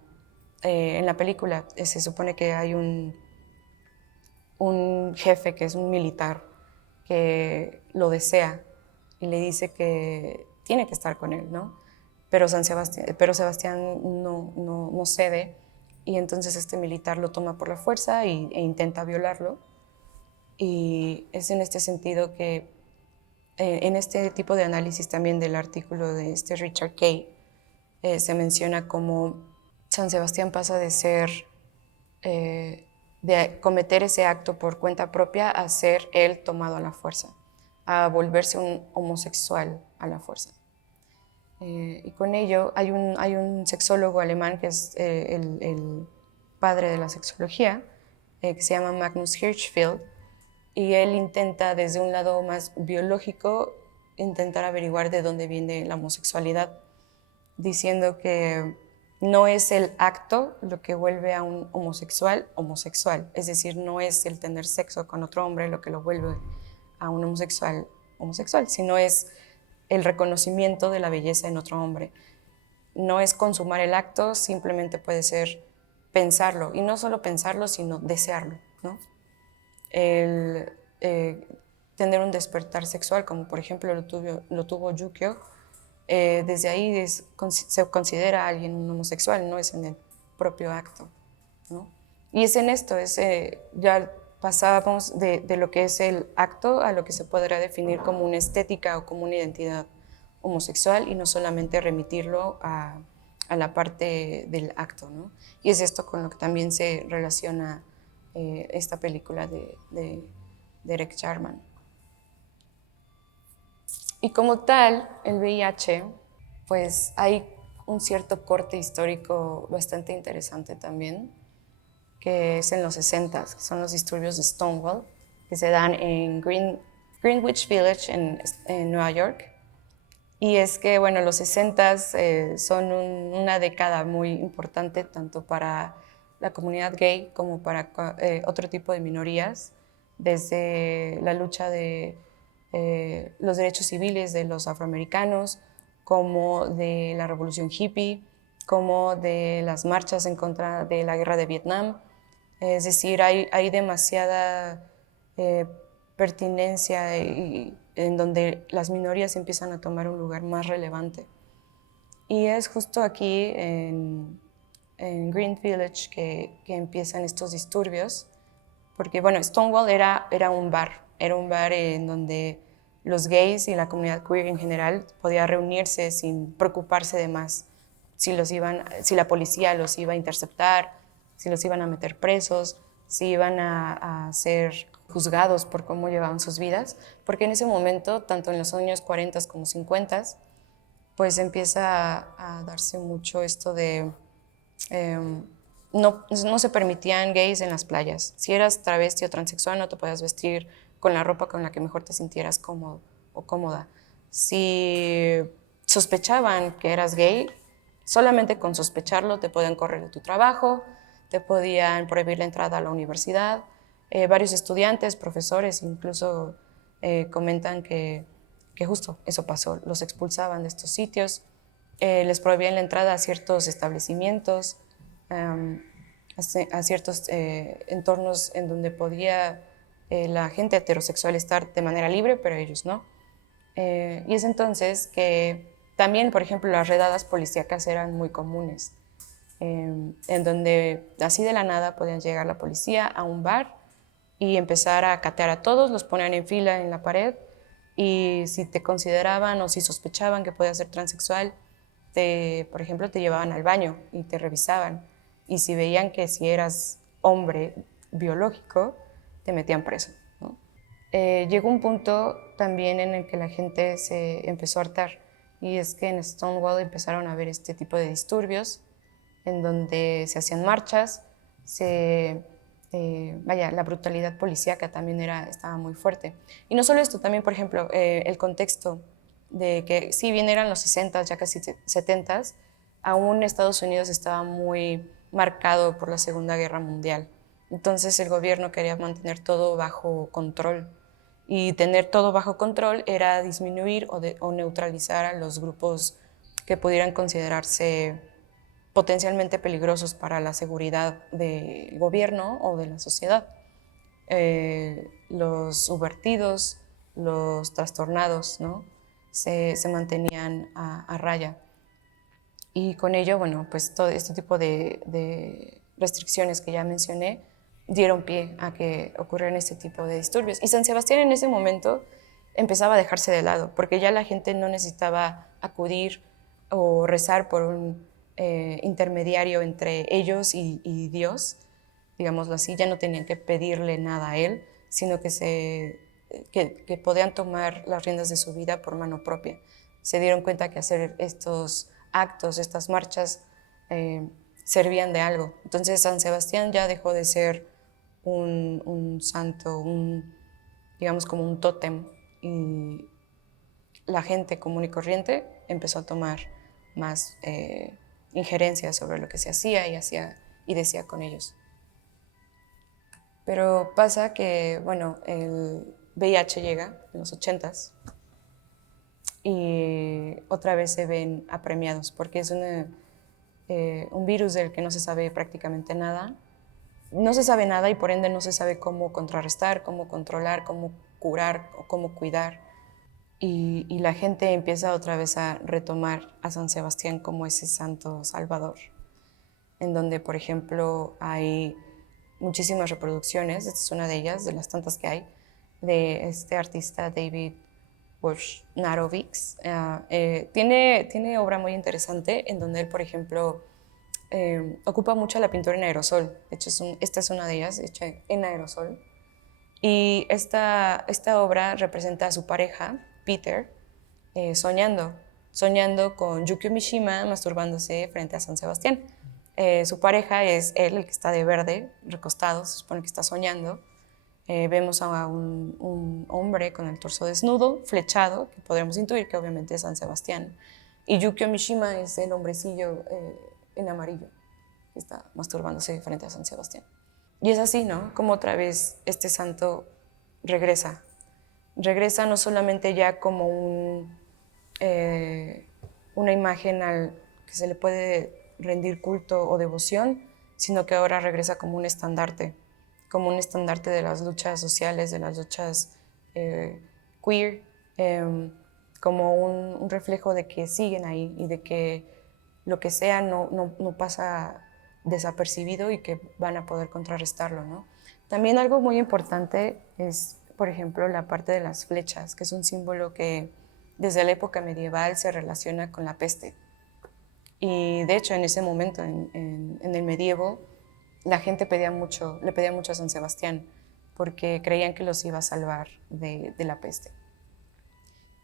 en la película se supone que hay un jefe que es un militar que lo desea y le dice que tiene que estar con él, ¿no? Pero Sebastián no cede, y entonces este militar lo toma por la fuerza e intenta violarlo. Y es en este sentido que en este tipo de análisis también del artículo de Richard Kay, se menciona cómo San Sebastián pasa de de cometer ese acto por cuenta propia a ser él tomado a la fuerza, a volverse un homosexual a la fuerza. Y con ello hay un sexólogo alemán que es el padre de la sexología, que se llama Magnus Hirschfeld, y él intenta desde un lado más biológico intentar averiguar de dónde viene la homosexualidad, diciendo que no es el acto lo que vuelve a un homosexual homosexual, es decir, no es el tener sexo con otro hombre lo que lo vuelve a un homosexual homosexual, sino es el reconocimiento de la belleza en otro hombre. No es consumar el acto, simplemente puede ser pensarlo, y no solo pensarlo, sino desearlo, ¿no? El tener un despertar sexual, como por ejemplo lo tuvo Yukio, desde ahí se considera a alguien un homosexual, no es en el propio acto, ¿no? Y es en esto, ya pasábamos de lo que es el acto a lo que se podrá definir como una estética o como una identidad homosexual, y no solamente remitirlo a la parte del acto, ¿no? Y es esto con lo que también se relaciona esta película de Derek Jarman. Y como tal, el VIH, pues hay un cierto corte histórico bastante interesante también, que es en los 60, que son los disturbios de Stonewall, que se dan en Greenwich Village en Nueva York. Y es que, bueno, los 60 son una década muy importante tanto para la comunidad gay como para otro tipo de minorías, desde la lucha de los derechos civiles de los afroamericanos, como de la revolución hippie, como de las marchas en contra de la guerra de Vietnam. Es decir, hay demasiada pertinencia en donde las minorías empiezan a tomar un lugar más relevante. Y es justo aquí en Green Village que empiezan estos disturbios, porque bueno, Stonewall era un bar en donde los gays y la comunidad queer en general podía reunirse sin preocuparse de más si la policía los iba a interceptar, si los iban a meter presos, si iban a ser juzgados por cómo llevaban sus vidas, porque en ese momento, tanto en los años 40 como 50, pues empieza a darse mucho esto de no se permitían gays en las playas. Si eras travesti o transexual, no te podías vestir con la ropa con la que mejor te sintieras cómodo o cómoda. Si sospechaban que eras gay, solamente con sospecharlo te podían correr de tu trabajo, te podían prohibir la entrada a la universidad. Varios estudiantes, profesores, incluso comentan que justo eso pasó, los expulsaban de estos sitios, les prohibían la entrada a ciertos establecimientos, a ciertos entornos en donde podía la gente heterosexual estar de manera libre, pero ellos no. Y es entonces que también, por ejemplo, las redadas policíacas eran muy comunes, en donde así de la nada podían llegar la policía a un bar y empezar a catear a todos, los ponían en fila en la pared, y si te consideraban o si sospechaban que podías ser transexual, por ejemplo, te llevaban al baño y te revisaban. Y si veían que si eras hombre biológico, te metían preso, ¿no? Llegó un punto también en el que la gente se empezó a hartar, y es que en Stonewall empezaron a haber este tipo de disturbios en donde se hacían marchas, la brutalidad policíaca también estaba muy fuerte. Y no solo esto, también, por ejemplo, el contexto de que si bien eran los 60, ya casi 70, aún Estados Unidos estaba muy marcado por la Segunda Guerra Mundial. Entonces el gobierno quería mantener todo bajo control, y tener todo bajo control era disminuir o neutralizar a los grupos que pudieran considerarse potencialmente peligrosos para la seguridad del gobierno o de la sociedad. Los subvertidos, los trastornados, ¿no? se mantenían a raya. Y con ello, bueno, pues todo este tipo de restricciones que ya mencioné dieron pie a que ocurrieran este tipo de disturbios. Y San Sebastián en ese momento empezaba a dejarse de lado, porque ya la gente no necesitaba acudir o rezar por un intermediario entre ellos y Dios, digámoslo así. Ya no tenían que pedirle nada a él, sino que podían tomar las riendas de su vida por mano propia. Se dieron cuenta que hacer estos actos, estas marchas, servían de algo. Entonces San Sebastián ya dejó de ser un santo, digamos como un tótem, y la gente común y corriente empezó a tomar más injerencia sobre lo que se hacía y decía con ellos. Pero pasa que, bueno, el VIH llega en los 80s y otra vez se ven apremiados porque es un virus del que no se sabe prácticamente nada. No se sabe nada y por ende no se sabe cómo contrarrestar, cómo controlar, cómo curar o cómo cuidar. Y la gente empieza otra vez a retomar a San Sebastián como ese santo salvador, en donde, por ejemplo, hay muchísimas reproducciones, esta es una de ellas, de las tantas que hay, de este artista David Wojnarowicz. Tiene obra muy interesante en donde él, por ejemplo, ocupa mucho la pintura en aerosol. De hecho, esta es una de ellas, hecha en aerosol. Y esta obra representa a su pareja, Peter, soñando con Yukio Mishima masturbándose frente a San Sebastián. Su pareja es él, el que está de verde, recostado, se supone que está soñando. Vemos a un hombre con el torso desnudo, flechado, que podríamos intuir que obviamente es San Sebastián. Y Yukio Mishima es el hombrecillo en amarillo, que está masturbándose frente a San Sebastián. Y es así, ¿no? Como otra vez este santo regresa. Regresa no solamente ya como una imagen al que se le puede rendir culto o devoción, sino que ahora regresa como un estandarte de las luchas sociales, de las luchas queer, como un reflejo de que siguen ahí y de que lo que sea no pasa desapercibido y que van a poder contrarrestarlo, ¿no? También algo muy importante es, por ejemplo, la parte de las flechas, que es un símbolo que desde la época medieval se relaciona con la peste. Y de hecho, en ese momento, en el medievo, la gente le pedía mucho a San Sebastián porque creían que los iba a salvar de la peste.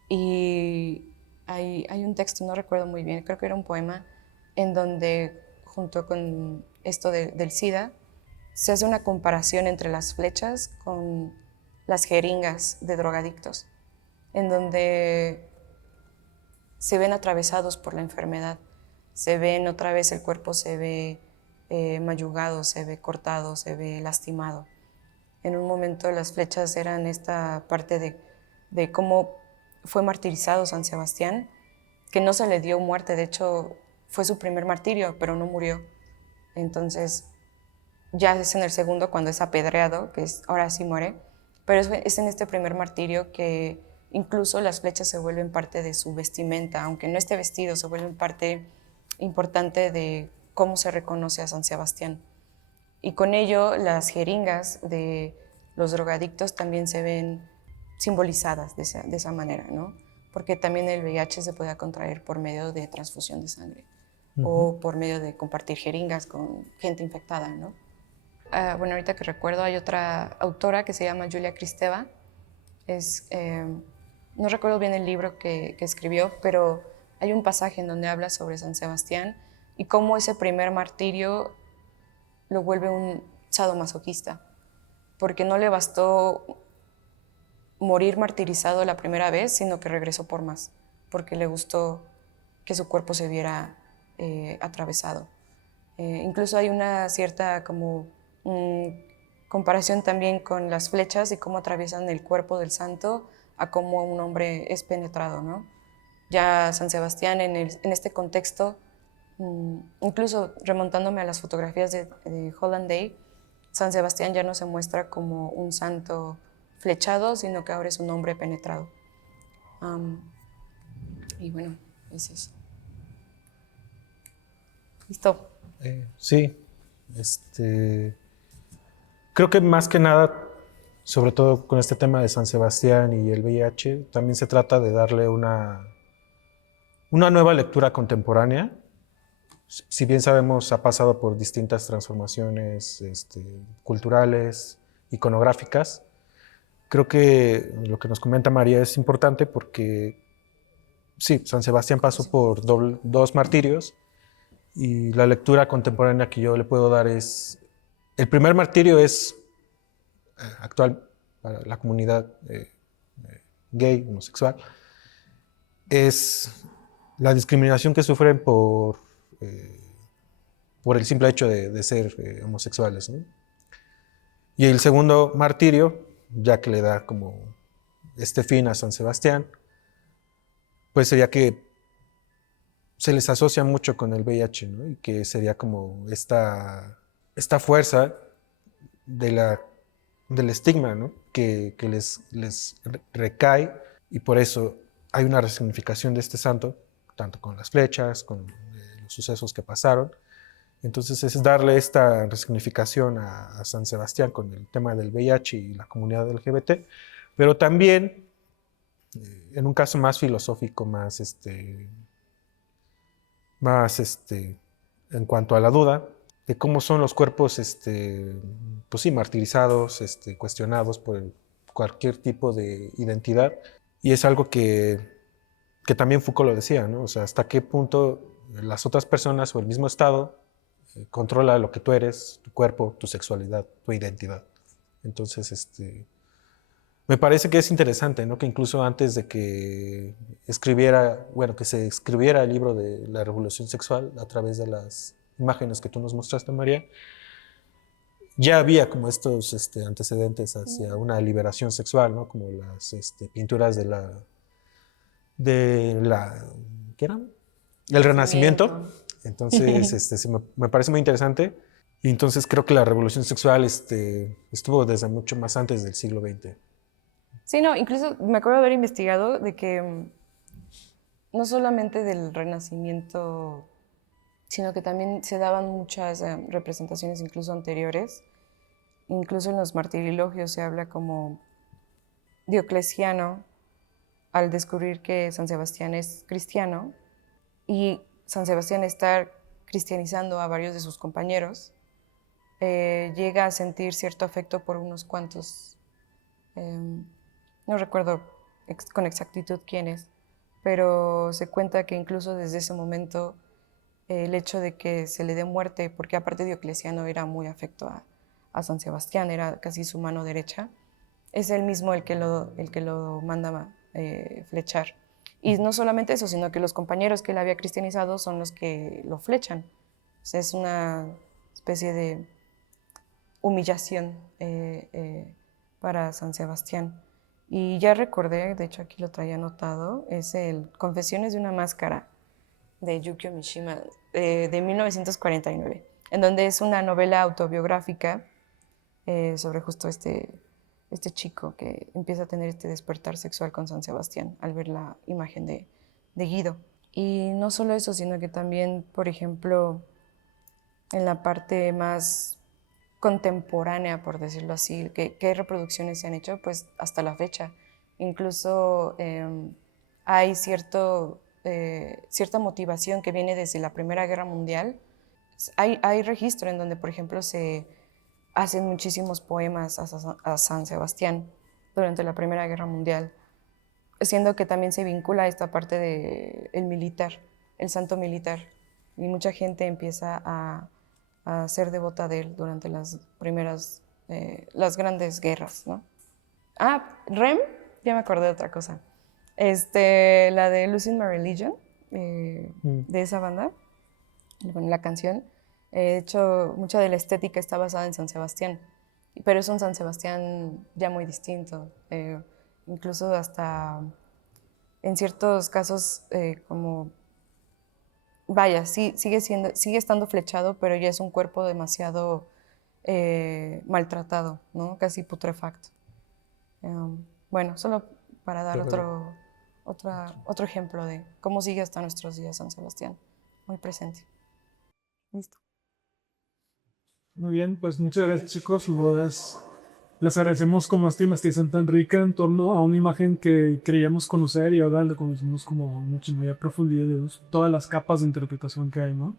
Y hay un texto, no recuerdo muy bien, creo que era un poema, en donde junto con esto del SIDA se hace una comparación entre las flechas con las jeringas de drogadictos, en donde se ven atravesados por la enfermedad, se ven otra vez, el cuerpo se ve mayugado, se ve cortado, se ve lastimado. En un momento las flechas eran esta parte de cómo fue martirizado San Sebastián, que no se le dio muerte, de hecho fue su primer martirio, pero no murió. Entonces ya es en el segundo cuando es apedreado, que ahora sí muere, pero es en este primer martirio que incluso las flechas se vuelven parte de su vestimenta, aunque no esté vestido, se vuelven parte importante de cómo se reconoce a San Sebastián. Y con ello las jeringas de los drogadictos también se ven simbolizadas de esa manera, ¿no? Porque también el VIH se puede contraer por medio de transfusión de sangre o por medio de compartir jeringas con gente infectada, ¿no? Bueno, ahorita que recuerdo, hay otra autora que se llama Julia Kristeva. No recuerdo bien el libro que escribió, pero hay un pasaje en donde habla sobre San Sebastián y cómo ese primer martirio lo vuelve un sadomasoquista, porque no le bastó morir martirizado la primera vez, sino que regresó por más, porque le gustó que su cuerpo se viera atravesado. Incluso hay una cierta como comparación también con las flechas y cómo atraviesan el cuerpo del santo a cómo un hombre es penetrado, ¿no? Ya San Sebastián en este contexto, incluso remontándome a las fotografías de Holland Day, San Sebastián ya no se muestra como un santo flechado, sino que ahora es un hombre penetrado. Y bueno, es eso. ¿Listo? Sí. Creo que más que nada, sobre todo con este tema de San Sebastián y el VIH, también se trata de darle una nueva lectura contemporánea. Si bien sabemos, ha pasado por distintas transformaciones culturales, iconográficas, creo que lo que nos comenta María es importante porque, sí, San Sebastián pasó por dos martirios y la lectura contemporánea que yo le puedo dar es, el primer martirio es actual para la comunidad gay, homosexual, es la discriminación que sufren por por el simple hecho de ser homosexuales, ¿no? Y el segundo martirio, ya que le da como este fin a San Sebastián, pues sería que se les asocia mucho con el VIH, ¿no? Y que sería como esta fuerza del estigma, ¿no? que les recae, y por eso hay una resignificación de este santo, tanto con las flechas, con los sucesos que pasaron. Entonces es darle esta resignificación a San Sebastián con el tema del VIH y la comunidad LGBT, pero también en un caso más filosófico, más en cuanto a la duda de cómo son los cuerpos, pues sí, martirizados, cuestionados por cualquier tipo de identidad. Y es algo que también Foucault lo decía, ¿no? O sea, hasta qué punto las otras personas o el mismo Estado controla lo que tú eres, tu cuerpo, tu sexualidad, tu identidad. Entonces, me parece que es interesante, ¿no? Que incluso antes de que que se escribiera el libro de la revolución sexual a través de las imágenes que tú nos mostraste, María, ya había como estos antecedentes hacia una liberación sexual, ¿no? Como las pinturas de la ¿qué eran? El Renacimiento. Entonces, me parece muy interesante. Y entonces creo que la revolución sexual estuvo desde mucho más antes del siglo XX. Sí, no, incluso me acuerdo de haber investigado de que no solamente del Renacimiento, sino que también se daban muchas representaciones incluso anteriores. Incluso en los martirilogios se habla como Diocleciano, al descubrir que San Sebastián es cristiano, y San Sebastián está cristianizando a varios de sus compañeros, llega a sentir cierto afecto por unos cuantos, no recuerdo con exactitud quiénes, pero se cuenta que incluso desde ese momento el hecho de que se le dé muerte, porque aparte Diocleciano era muy afecto a San Sebastián, era casi su mano derecha, es él mismo el que lo manda flechar. Y no solamente eso, sino que los compañeros que él había cristianizado son los que lo flechan. O sea, es una especie de humillación para San Sebastián. Y ya recordé, de hecho aquí lo traía anotado, es el Confesiones de una máscara de Yukio Mishima de 1949, en donde es una novela autobiográfica sobre justo este chico que empieza a tener este despertar sexual con San Sebastián al ver la imagen de Guido. Y no solo eso, sino que también, por ejemplo, en la parte más contemporánea, por decirlo así, ¿qué reproducciones se han hecho? Pues hasta la fecha. Incluso hay cierta motivación que viene desde la Primera Guerra Mundial. Hay registro en donde, por ejemplo, se hacen muchísimos poemas a San Sebastián durante la Primera Guerra Mundial, siendo que también se vincula a esta parte del militar, el santo militar, y mucha gente empieza a ser devota de él durante las primeras, las grandes guerras, ¿no? Rem, ya me acordé de otra cosa, la de Losing My Religion, de esa banda, con la canción. De hecho, mucha de la estética está basada en San Sebastián, pero es un San Sebastián ya muy distinto, incluso hasta en ciertos casos como, vaya, sí, sigue estando flechado, pero ya es un cuerpo demasiado maltratado, ¿no? Casi putrefacto. Bueno, solo para dar otro ejemplo de cómo sigue hasta nuestros días San Sebastián, muy presente. Listo. Muy bien, pues muchas gracias, chicos. Les agradecemos como esta investigación tan rica en torno a una imagen que creíamos conocer y ahora la conocemos como mucho mayor profundidad de todas las capas de interpretación que hay, ¿no?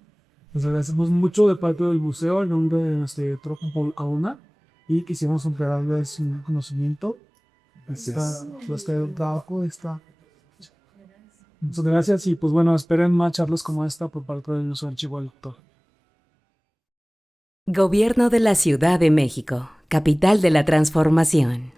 Les agradecemos mucho de parte del museo en nombre de nuestro director Juan Auna y quisimos entregarles un conocimiento. Trabajo está. Muchas gracias y pues bueno, esperen más charlas como esta por parte del Museo Archivo del Doctor. Gobierno de la Ciudad de México, capital de la transformación.